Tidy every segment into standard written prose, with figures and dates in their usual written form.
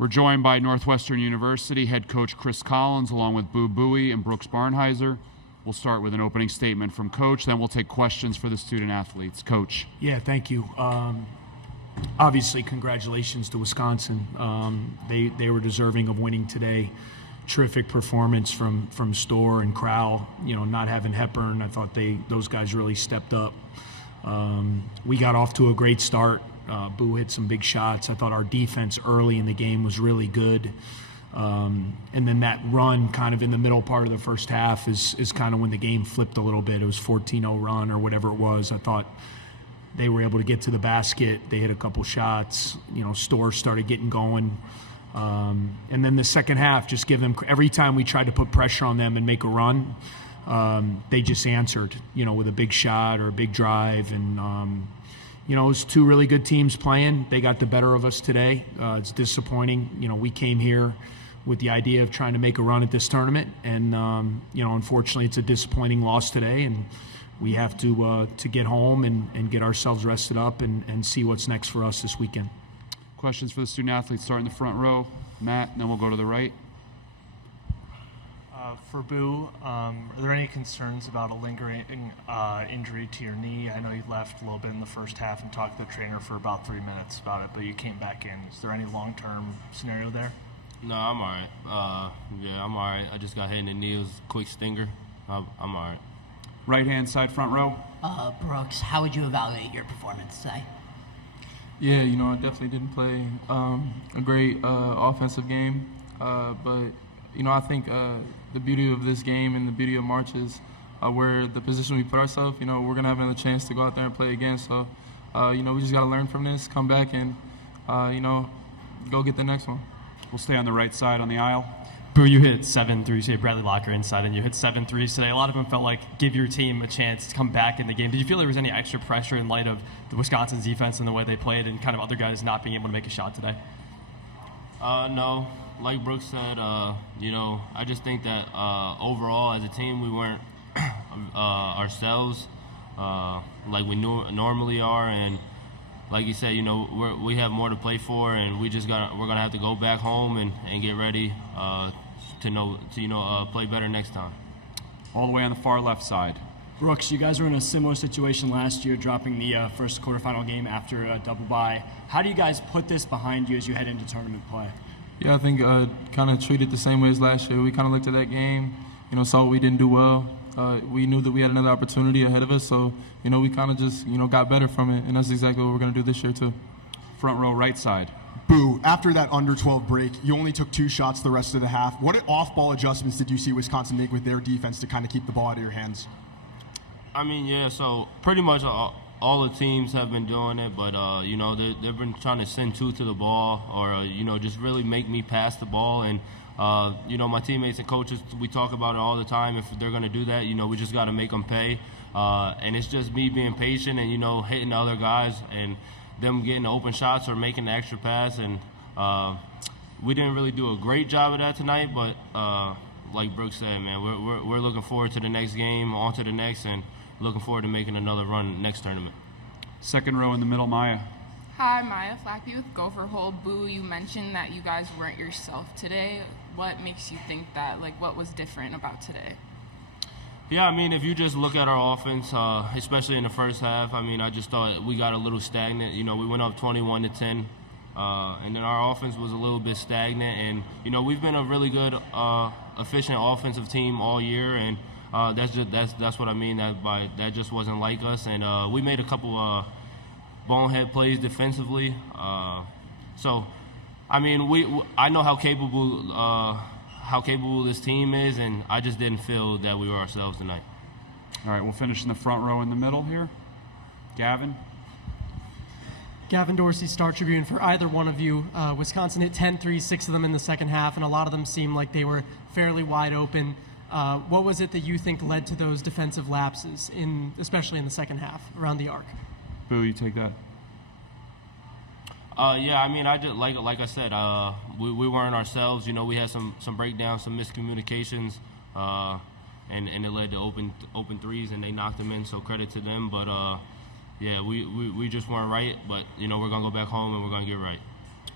We're joined by Northwestern University head coach Chris Collins, along with Buie and Brooks Barnhizer. We'll start with an opening statement from Coach, then we'll take questions for the student athletes. Coach. Yeah, thank you. Obviously, congratulations to Wisconsin. They were deserving of winning today. Terrific performance from Storr and Crowell. You know, not having Hepburn, I thought those guys really stepped up. We got off to a great start. Boo hit some big shots. I thought our defense early in the game was really good. And then that run kind of in the middle part of the first half is kind of when the game flipped a little bit. It was 14-0 run or whatever it was. I thought they were able to get to the basket. They hit a couple shots. You know, Storr started getting going. And then the second half, just give them – every time we tried to put pressure on them and make a run, they just answered, you know, with a big shot or a big drive. And, you know, it was two really good teams playing. They got the better of us today. It's disappointing. You know, we came here with the idea of trying to make a run at this tournament. And, you know, unfortunately, it's a disappointing loss today. And we have to get home and get ourselves rested up and see what's next for us this weekend. Questions for the student athletes, start in the front row. Matt, and then we'll go to the right. For Boo, are there any concerns about a lingering injury to your knee? I know you left a little bit in the first half and talked to the trainer for about 3 minutes about it, but you came back in. Is there any long-term scenario there? No, I'm all right. Yeah, I'm all right. I just got hit in the knee. It was a quick stinger. I'm all right. Right-hand side, front row. Brooks, how would you evaluate your performance today? Yeah, you know, I definitely didn't play a great offensive game, but, you know, I think the beauty of this game and the beauty of March is where the position we put ourselves, you know, we're going to have another chance to go out there and play again. So, you know, we just got to learn from this, come back and, you know, go get the next one. We'll stay on the right side on the aisle. Boo, you hit 7 threes. You had Bradley Locker inside, and you hit 7 threes today. A lot of them felt like give your team a chance to come back in the game. Did you feel there was any extra pressure in light of the Wisconsin's defense and the way they played and kind of other guys not being able to make a shot today? No. Like Brooks said, you know, I just think that overall as a team we weren't ourselves like we normally are, and like you said, you know, we have more to play for, and we're gonna have to go back home and get ready to play better next time. All the way on the far left side. Brooks, you guys were in a similar situation last year, dropping the first quarterfinal game after a double bye. How do you guys put this behind you as you head into tournament play? Yeah, I think kind of treated the same way as last year. We kind of looked at that game, you know, saw we didn't do well. We knew that we had another opportunity ahead of us, so, you know, we kind of just, you know, got better from it, and that's exactly what we're going to do this year too. Front row, right side. Boo, after that under 12 break, you only took 2 shots the rest of the half. What off-ball adjustments did you see Wisconsin make with their defense to kind of keep the ball out of your hands? I mean, yeah, so pretty much all the teams have been doing it, but, you know, they've been trying to send 2 to the ball or, you know, just really make me pass the ball. And, you know, my teammates and coaches, we talk about it all the time. If they're going to do that, you know, we just got to make them pay. And it's just me being patient and, you know, hitting the other guys and them getting the open shots or making the extra pass. And we didn't really do a great job of that tonight, but like Brooks said, man, we're looking forward to the next game, on to the next, and looking forward to making another run next tournament. Second row in the middle, Maya. Hi, Maya Flackby with Gopher Hole. Boo, you mentioned that you guys weren't yourself today. What makes you think that? Like, what was different about today? Yeah, I mean, if you just look at our offense, especially in the first half, I mean, I just thought we got a little stagnant. You know, we went up 21-10, and then our offense was a little bit stagnant. And, you know, we've been a really good, efficient offensive team all year, and that's what I mean. That just wasn't like us. And we made a couple bonehead plays defensively. So, I mean, I know how capable this team is, and I just didn't feel that we were ourselves tonight. All right, we'll finish in the front row in the middle here. Gavin. Gavin Dorsey, Star Tribune. For either one of you, Wisconsin hit 10 threes, 6 of them in the second half, and a lot of them seemed like they were fairly wide open. What was it that you think led to those defensive lapses, especially in the second half, around the arc? Boo, you take that. Yeah, I mean, I just like I said, we weren't ourselves. You know, we had some breakdowns, some miscommunications, and it led to open threes, and they knocked them in. So credit to them. But yeah, we just weren't right. But you know, we're gonna go back home and we're gonna get right.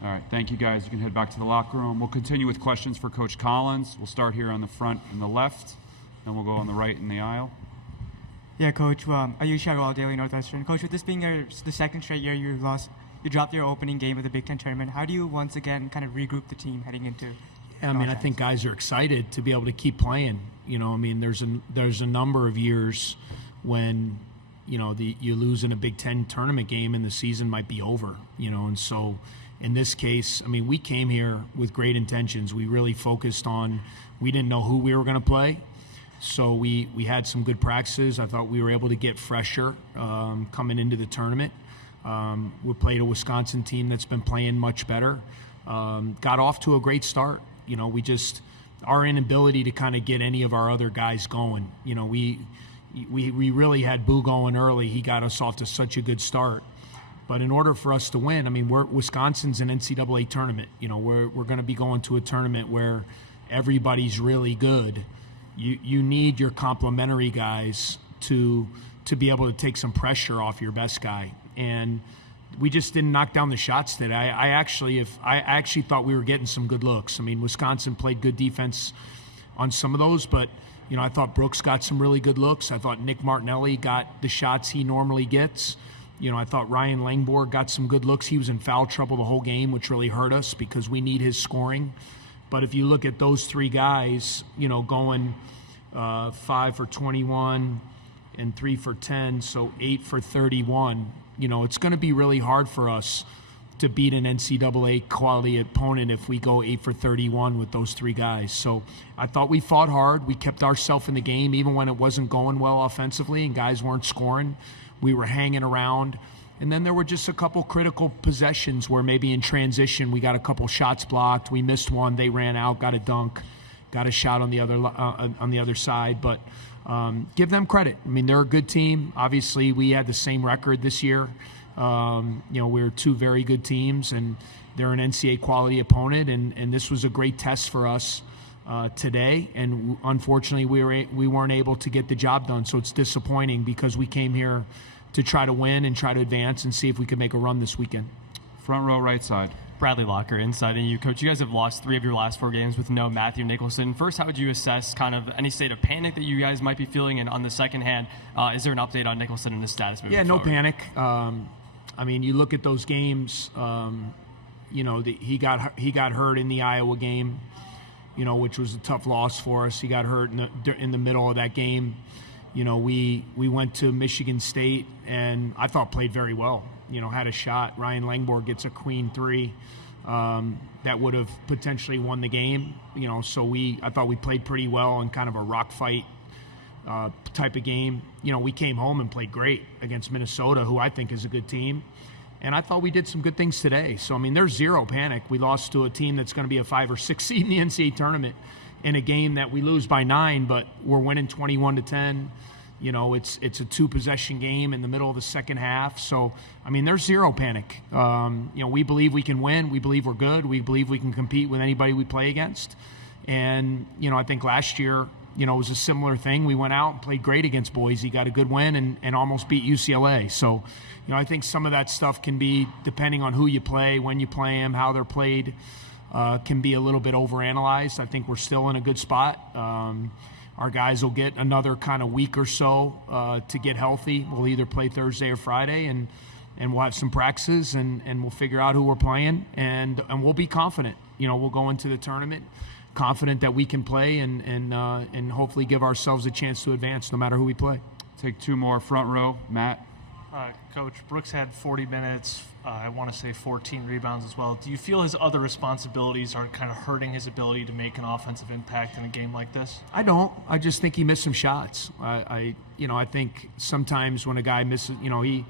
All right, thank you guys. You can head back to the locker room. We'll continue with questions for Coach Collins. We'll start here on the front and the left, then we'll go on the right in the aisle. Yeah, Coach. Ayush Agarwal, Daily Northwestern. Coach, with this being the second straight year you dropped your opening game of the Big Ten tournament. How do you once again kind of regroup the team heading into? I mean, I think guys are excited to be able to keep playing. You know, I mean, there's a number of years when, you know, you lose in a Big Ten tournament game and the season might be over. You know, and so in this case, I mean, we came here with great intentions. We really focused on. We didn't know who we were going to play. So we had some good practices. I thought we were able to get fresher coming into the tournament. We played a Wisconsin team that's been playing much better. Got off to a great start. You know, our inability to kind of get any of our other guys going. You know, we really had Buie going early. He got us off to such a good start. But in order for us to win, I mean, Wisconsin's an NCAA tournament. You know, we're going to be going to a tournament where everybody's really good. You need your complementary guys to be able to take some pressure off your best guy. And we just didn't knock down the shots today. I actually thought we were getting some good looks. I mean, Wisconsin played good defense on some of those, but you know, I thought Brooks got some really good looks. I thought Nick Martinelli got the shots he normally gets. You know, I thought Ryan Langborg got some good looks. He was in foul trouble the whole game, which really hurt us because we need his scoring. But if you look at those three guys, you know, going 5 for 21 and 3 for 10, so 8 for 31, you know, it's going to be really hard for us to beat an NCAA quality opponent if we go 8 for 31 with those three guys. So I thought we fought hard. We kept ourselves in the game even when it wasn't going well offensively and guys weren't scoring. We were hanging around. And then there were just a couple critical possessions where maybe in transition we got a couple shots blocked. We missed one. They ran out, got a dunk, got a shot on the other side. But give them credit. I mean, they're a good team. Obviously, we had the same record this year. You know, we're two very good teams, and they're an NCAA quality opponent. And this was a great test for us today. And unfortunately, we weren't able to get the job done. So it's disappointing because we came here to try to win and try to advance and see if we could make a run this weekend. Front row, right side. Bradley Locker, inside and you. Coach, you guys have lost 3 of your last 4 games with no Matthew Nicholson. First, how would you assess kind of any state of panic that you guys might be feeling? And on the second hand, is there an update on Nicholson and his status moving forward? Yeah, no panic. I mean, you look at those games, you know, he got hurt in the Iowa game, you know, which was a tough loss for us. He got hurt in the middle of that game. You know, we went to Michigan State and I thought played very well. You know, had a shot. Ryan Langborg gets a queen 3 that would have potentially won the game. You know, so I thought we played pretty well in kind of a rock fight type of game. You know, we came home and played great against Minnesota, who I think is a good team. And I thought we did some good things today. So, I mean, there's zero panic. We lost to a team that's going to be a 5 or 6 seed in the NCAA tournament in a game that we lose by 9, but we're winning 21-10. You know, it's a 2-possession game in the middle of the second half. So, I mean, there's zero panic. You know, we believe we can win. We believe we're good. We believe we can compete with anybody we play against. And, you know, I think last year, you know, it was a similar thing. We went out and played great against Boise, got a good win, and almost beat UCLA. So, you know, I think some of that stuff can be, depending on who you play, when you play them, how they're played, can be a little bit overanalyzed. I think we're still in a good spot. Our guys will get another kind of week or so to get healthy. We'll either play Thursday or Friday, and we'll have some practices, and we'll figure out who we're playing, and we'll be confident. You know, we'll go into the tournament confident that we can play and hopefully give ourselves a chance to advance no matter who we play. Take 2 more, front row. Matt. Coach, Brooks had 40 minutes, I want to say 14 rebounds as well. Do you feel his other responsibilities are kind of hurting his ability to make an offensive impact in a game like this? I don't. I just think he missed some shots. I think sometimes when a guy misses, you know, he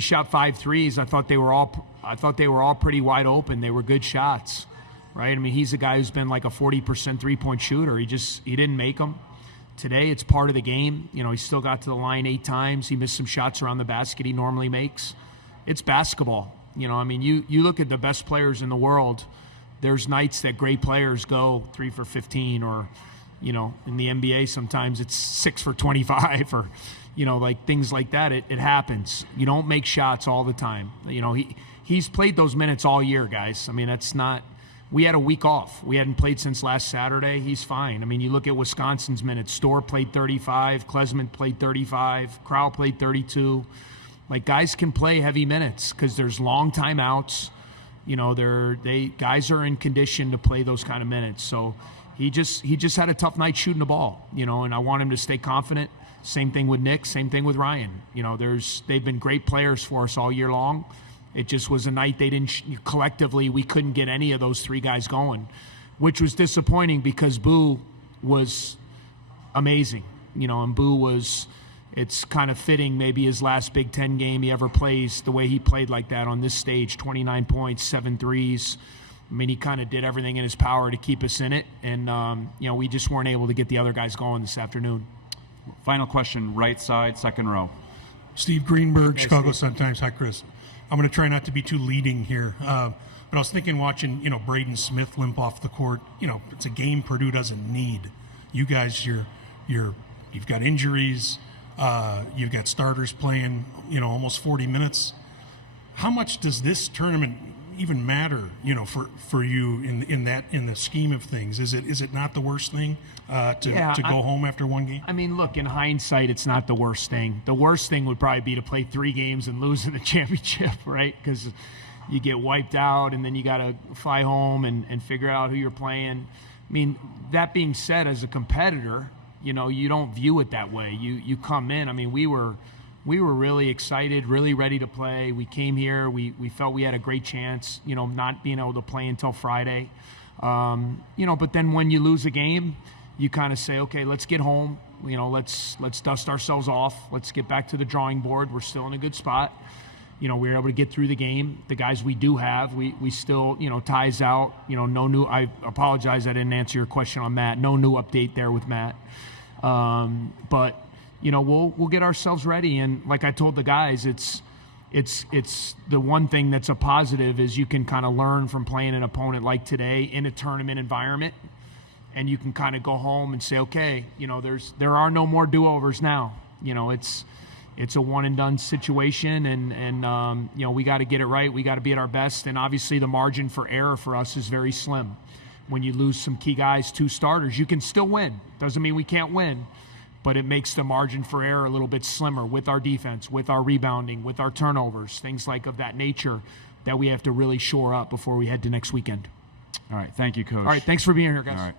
shot 5 threes. I thought they were all pretty wide open. They were good shots, right? I mean, he's a guy who's been like a 40% three-point shooter. He didn't make them. Today, it's part of the game. You know, he still got to the line 8 times. He missed some shots around the basket he normally makes. It's basketball. You know, I mean, you look at the best players in the world, there's nights that great players go 3 for 15 or, You know, in the NBA, sometimes it's 6 for 25 or, you know, like things like that. It happens. You don't make shots all the time. You know, he's played those minutes all year, guys. I mean, that's not – we had a week off. We hadn't played since last Saturday. He's fine. I mean, you look at Wisconsin's minutes. Storr played 35. Klesman played 35. Crowell played 32. Like, guys can play heavy minutes because there's long timeouts. You know, guys are in condition to play those kind of minutes. So he just had a tough night shooting the ball, you know, and I want him to stay confident. Same thing with Nick, same thing with Ryan. You know, they've been great players for us all year long. It just was a night they didn't collectively, we couldn't get any of those three guys going, which was disappointing because Buie was amazing. You know, and Buie was, it's kind of fitting, maybe his last Big Ten game he ever plays, the way he played like that on this stage, 29 points, 7 threes. I mean, he kind of did everything in his power to keep us in it, and, you know, we just weren't able to get the other guys going this afternoon. Final question, right side, second row. Steve Greenberg, Chicago Sun-Times. Hi, Chris. I'm going to try not to be too leading here, but I was thinking watching, you know, Braden Smith limp off the court. You know, it's a game Purdue doesn't need. You guys, you've got injuries. You've got starters playing, you know, almost 40 minutes. How much does this tournament even matter, you know, for you in the scheme of things? Is it not the worst thing to go home after one game? I mean, look, in hindsight, it's not the worst thing. The worst thing would probably be to play 3 games and lose in the championship, right? Because you get wiped out and then you got to fly home and figure out who you're playing. I mean, that being said, as a competitor, you know, you don't view it that way. You come in. I mean, we were really excited, really ready to play. We came here. We felt we had a great chance, you know, not being able to play until Friday. You know, but then when you lose a game, you kind of say, okay, let's get home. You know, let's dust ourselves off. Let's get back to the drawing board. We're still in a good spot. You know, we were able to get through the game. The guys we do have, we still, you know, Ty's out. You know, no new – I apologize I didn't answer your question on Matt. No new update there with Matt. But – you know, we'll get ourselves ready, and like I told the guys, it's the one thing that's a positive is you can kind of learn from playing an opponent like today in a tournament environment, and you can kind of go home and say, okay, you know, there are no more do-overs now. You know, it's a one and done situation, and you know, we got to get it right. We got to be at our best, and obviously the margin for error for us is very slim. When you lose some key guys, 2 starters, you can still win. Doesn't mean we can't win. But it makes the margin for error a little bit slimmer with our defense, with our rebounding, with our turnovers, things like of that nature that we have to really shore up before we head to next weekend. All right. Thank you, Coach. All right. Thanks for being here, guys. All right.